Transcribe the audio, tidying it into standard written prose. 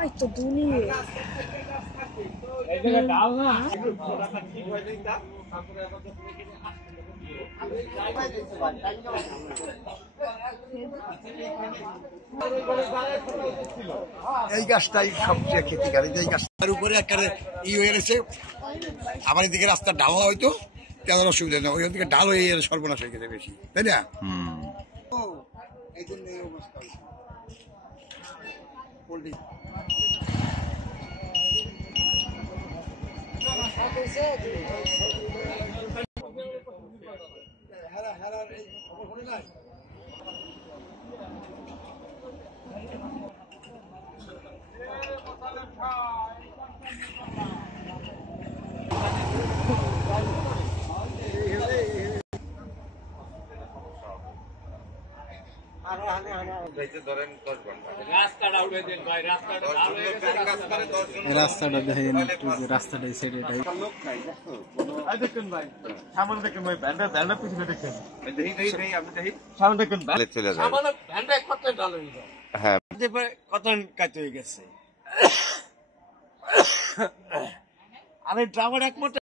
Ai, tô bonito. এই গাছটাই সবচেয়ে ক্ষতিকারী। এই গাছটার উপরে একটা ই হয়ে গেছে, আবার এদিকে রাস্তা ঢাল হয়তো তেমন অসুবিধা নেই, ওই দিকে ঢাল হয়ে সর্বনাশ হয়ে গেছে বেশি, তাই না? এই জন্য এই অবস্থা রাস্তাটা দেখেন একটু, যে রাস্তাটা এই সাইডে দেখুন ভাই, সামনে দেখুন ভাই, ভ্যানটা পিছনে দেখুন, সামনে দেখুন চলে যায়, ভ্যানটা কত ঢাল হয়ে যায়। হ্যাঁ, কত কাজ হয়ে গেছে। আরে ড্রাইভার একমাত্র